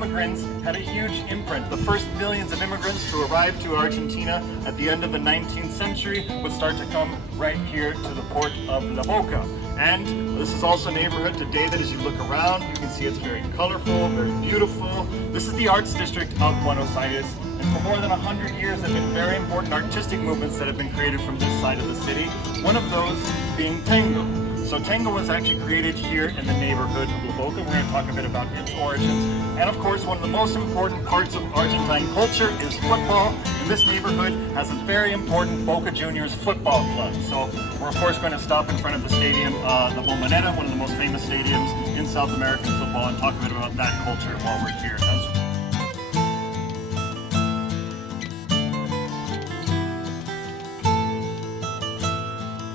immigrants had a huge imprint. The first millions of immigrants to arrive to Argentina at the end of the 19th century would start to come right here to the port of La Boca. And this is also a neighborhood today that as you look around, you can see it's very colorful, very beautiful. This is the arts district of Buenos Aires. And for more than 100 years, there have been very important artistic movements that have been created from this side of the city. One of those being tango. So tango was actually created here in the neighborhood of La Boca. We're going to talk a bit about its origins. And of course, one of the most important parts of Argentine culture is football. And this neighborhood has a very important Boca Juniors football club. So we're of course going to stop in front of the stadium, the Boca, one of the most famous stadiums in South American football, and talk a bit about that culture while we're here.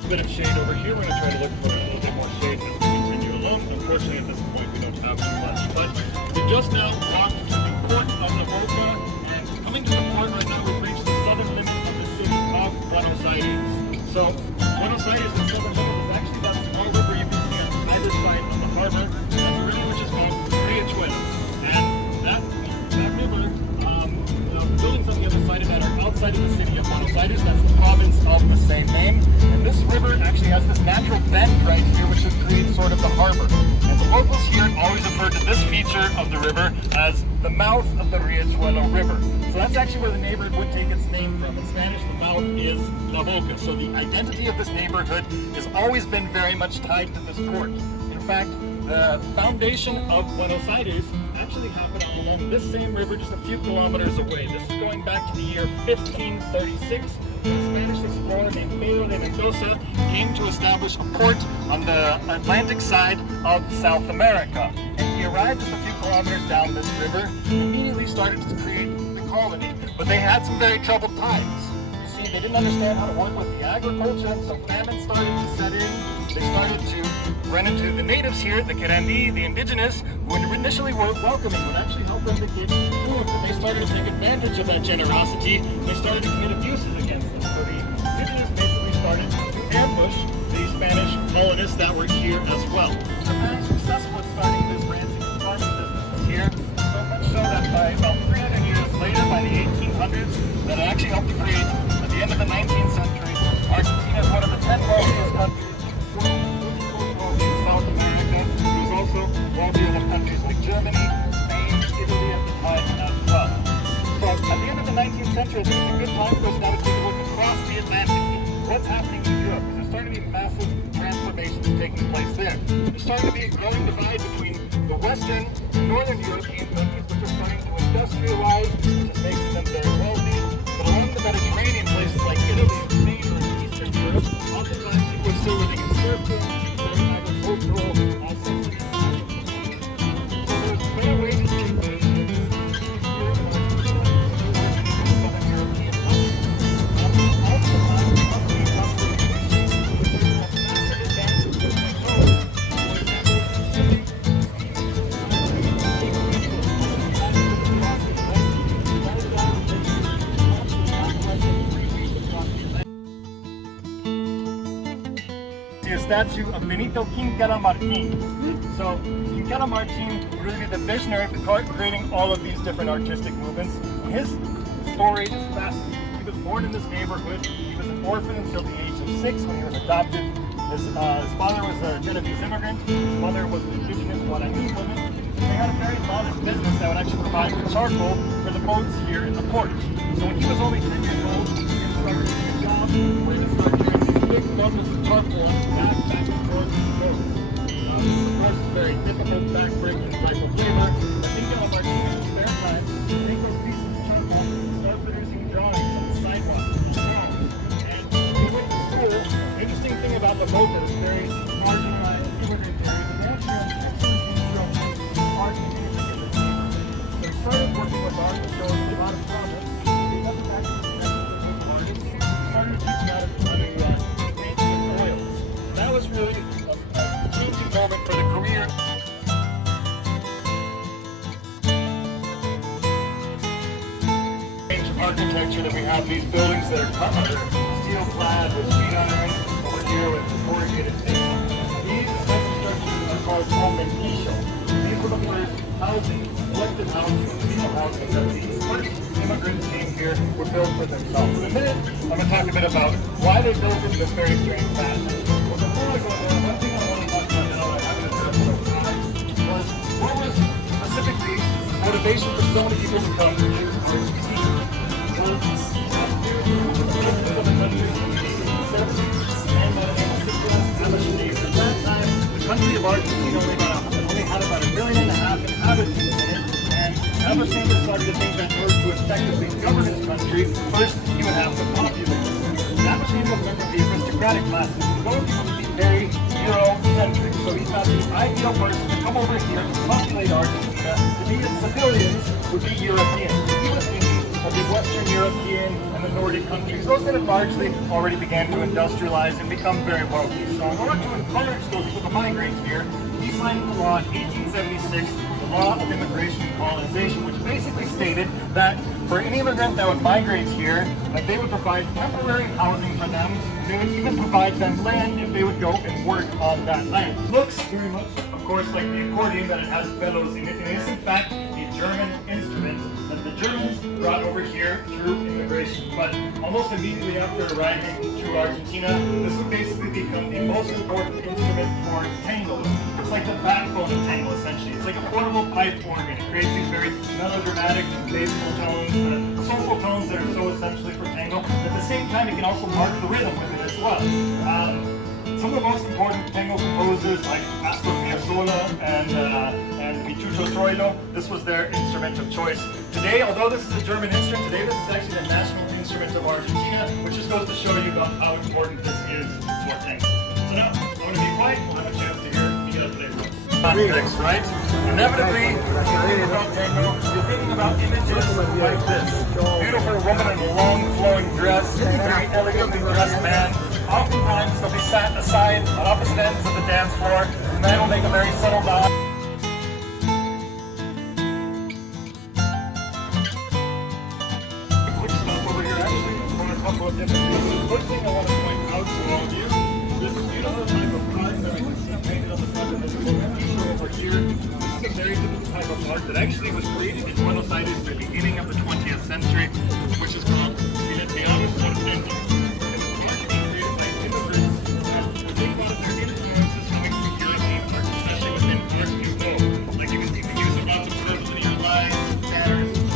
A bit of shade over here. We're going to try to look for a little bit more shade as we continue along. Unfortunately, at this point, we don't have too much. But we just now walked to the port of La Boca, and coming to the port right now, we've reached the southern limit of the city of Buenos Aires. So, Buenos Aires, the southern limit, is actually that small river you can see on either side of the harbor. That's a river which is called Riachuelo. And that river, the buildings on the other side of that are outside of the city of Buenos Aires. That's the province of the same name. This river actually has this natural bend right here, which has created sort of the harbor. And the locals here always refer to this feature of the river as the mouth of the Riachuelo River. So that's actually where the neighborhood would take its name from. In Spanish, the mouth is La Boca. So the identity of this neighborhood has always been very much tied to this port. In fact, the foundation of Buenos Aires actually happened along this same river just a few kilometers away. This is going back to the year 1536. A Spanish explorer named Pedro de Mendoza came to establish a port on the Atlantic side of South America. And he arrived just a few kilometers down this river and immediately started to create the colony. But they had some very troubled times. You see, they didn't understand how to work with the agriculture, and so famine started to set in. They started to run into the natives here, the Querandí, the indigenous, who initially were welcoming, would actually help them to get food. But they started to take advantage of that generosity. They started to commit abuses against them. So the indigenous basically started to ambush the Spanish colonists that were here as well. They're very successful at starting this ranching and farming business here. So much so that by about 300 years later, by the 1800s, that it actually helped to create, at the end of the 19th century, Argentina is one of the 10 wealthiest countries. South America. It was also wealthier than countries like Germany, Spain, Italy at the time as well. So at the end of the 19th century, I think it's a good time for us now to take a look across the Atlantic. What's happening in Europe? Because there's starting to be massive transformations taking place there. There's starting to be a growing divide between the Western and Northern European countries, which are starting to industrialize, which is making them very wealthy. But along the Mediterranean, places like Italy, Spain, or Eastern Europe, oftentimes people are still living in serfdom, agricultural, so there's many ways to change things. A statue of Benito Quintana Martin. So Quintana Martin would really be the visionary for creating all of these different artistic movements. His story is fascinating. He was born in this neighborhood. He was an orphan until the age of 6 when he was adopted. His father was a Genovese immigrant. His mother was an indigenous Guarani woman. They had a very modest business that would actually provide the charcoal for the boats here in the port. So when he was only 10 years old, he started a job where he started carrying these big bundles of charcoal on his back and forth to the boats. This of course is very difficult backbreaking type of labor. I think on Martinez in spare time, take those pieces of charcoal and start producing drawings on the sidewalk and walls. And he went to school. The interesting thing about La Boca is very marginalized immigrant area. They actually have excellent instruction in art and music in this neighborhood. So he started working with art and showing a lot of promise. He got back to the artists. He started teaching out of painting and oil. That was really a changing moment for the career. Architecture that we have these buildings that are steel clad with sheet iron over here with corrugated things. These structures are called conventillo. These were the first housing, collective the houses that the first immigrants came here were built for themselves. In a minute, I'm going to talk a bit about why they built it in this very strange fashion. But before I go there, one thing I want to talk about now that I haven't addressed so far was what was specifically the motivation for so many people to come to Argentina. Well, the country of Argentina only had about 1.5 million inhabitants in it, and ever since it started to think that in order to effectively govern its country, first you would have the populace. Establishing was meant to be aristocratic classes. Those people would be very Euro-centric, so he thought the ideal person to come over here to populate Argentina, to be its civilians, would be Europeans. He was thinking of the Western European and the Nordic countries, those that had largely already began to industrialize and become very wealthy. So in order to encourage those people to migrate here, he signed the law in 1876, the Law of Immigration and Colonization, which basically stated that for any immigrant that would migrate here, that they would provide temporary housing for them, they would even provide them land if they would go and work on that land. Looks very much, of course, like the accordion that it has bellows in it. It is in fact a German instrument that the Germans brought over here through immigration. But almost immediately after arriving to Argentina, this would basically become the most important instrument for tango. It's like the backbone of tango, essentially. It's like a portable pipe organ. It creates these very melodramatic, bassful tones, soulful tones that are so essentially for tango. At the same time, it can also mark the rhythm with it as well. Some of the most important tango composers like Astor Piazzolla and Michucho Troilo, this was their instrument of choice. Today, although this is a German instrument, today this is actually the national instrument of Argentina, which just goes to show you about how important this is for tango. So now, I'm going to be quiet, we'll have a chance to hear me get up later. Context, right? Inevitably, when you think about tango, you're thinking about images like this. Beautiful woman in a long flowing dress, very elegantly dressed man. Oftentimes they'll be sat aside on opposite ends of the dance floor. The man will make a very subtle nod. Quick stop over here actually on a couple of different things. The first thing I want to point out to all of you, this beautiful type of art that I can see painted on the front of this book over here. This is a very different type of art that actually was created in Buenos Aires at the beginning of the 20th century, which is called pedestrian.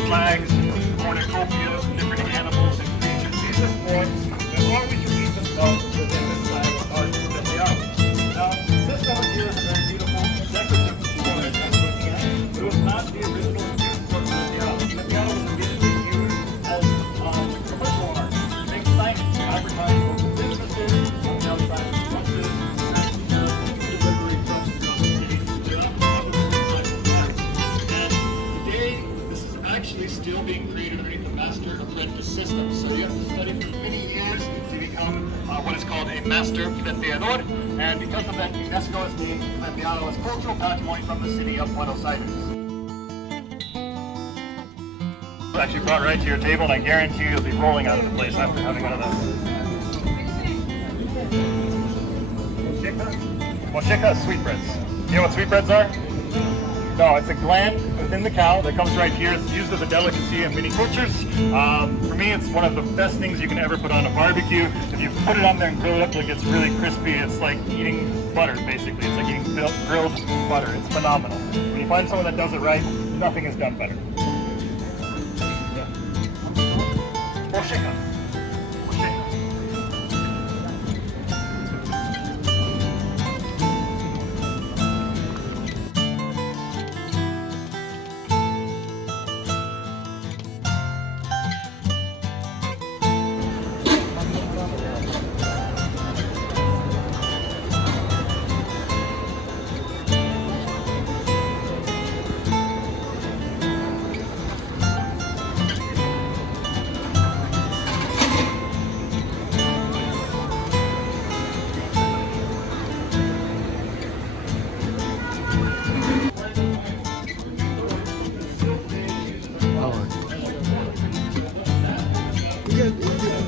Flags, cornucopias, different animals and creatures. These are forms that always repeat themselves within this style of art that they are. Now, this over here is a very beautiful decorative form that I'm looking at. It was not the original use for the piano. The piano was immediately used as commercial art to make signage to advertise local businesses, on the outside of buses, delivery trucks to other cities, to other types of matters. And today, this is actually still being created underneath the master apprentice system. So you have to study for many years to become what is called a master pedestrian, and because of that, UNESCO has named Pedestriano as cultural patrimony from the city of Buenos Aires. It's actually brought right to your table, and I guarantee you'll be rolling out of the place after having one of those. Mocheca is sweetbreads. You know what sweetbreads are? No, it's a gland within the cow that comes right here. It's used as a delicacy in many cultures. For me, it's one of the best things you can ever put on a barbecue. If you put it on there and grill it up till it gets really crispy, it's like eating butter, basically. It's like eating grilled butter. It's phenomenal. When you find someone that does it right, nothing is done better. Mocheca.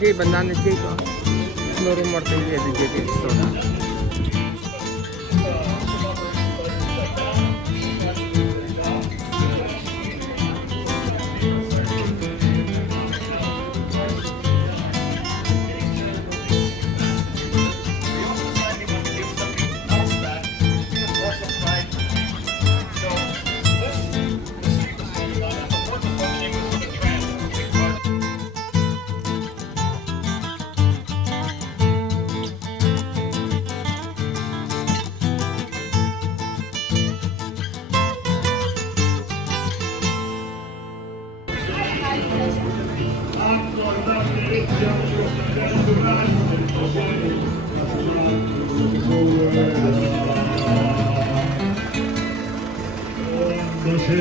Hindi, banana cake. Loro martini di jadi soda. Show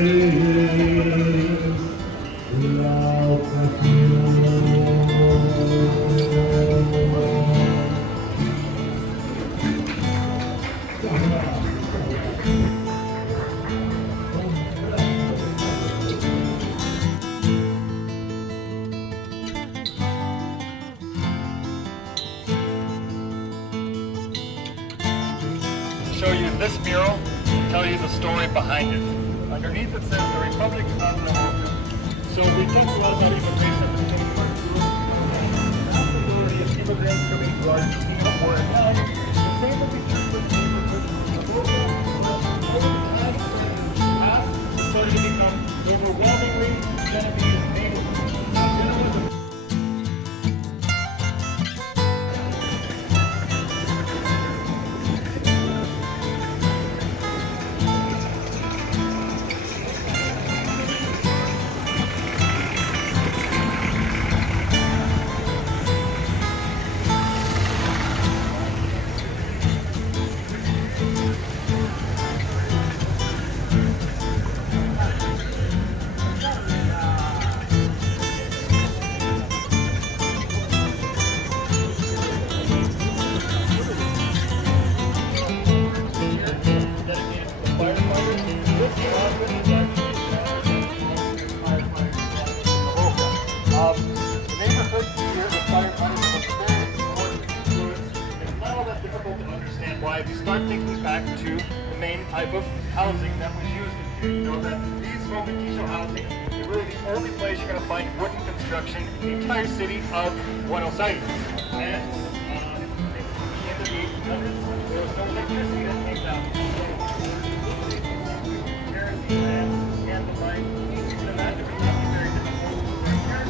you this mural and tell you the story behind it. Underneath it says the Republic of Boca. So we think about that even based on the immigrants coming to Argentina or now. The same that we do for the neighborhood of Boca. Over time, it started to become overwhelmingly Genovese neighborhood. Why we start thinking back to the main type of housing that was used in here. You know that these Romantico housing is really the only place you're going to find wooden construction in the entire city of Buenos Aires. And in the 1800s, there was no electricity that came down. So, the land and the light, you can imagine it would be very difficult to work here.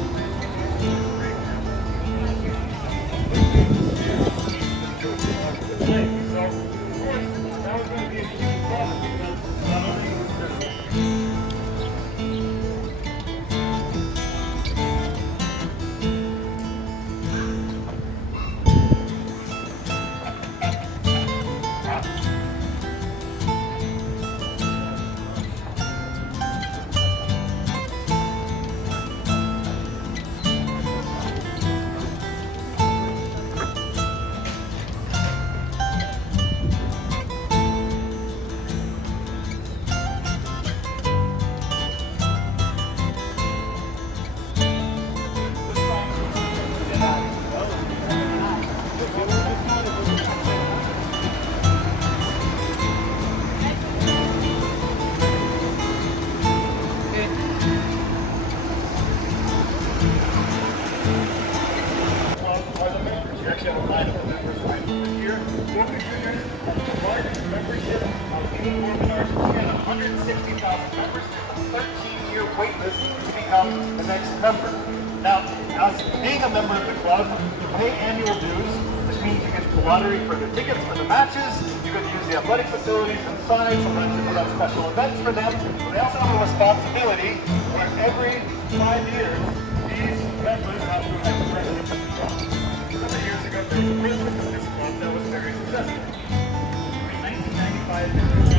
Membership of any group in Argentina, 160,000 members, 13-year wait list to become the next member. Now, as being a member of the club, you pay annual dues, which means you get the lottery for the tickets for the matches, you get to use the athletic facilities inside, sometimes you put on special events for them, but they also have a responsibility where every 5 years, these members have to elect a president of the club. Several years ago, there was a president of this club that was very successful. 1995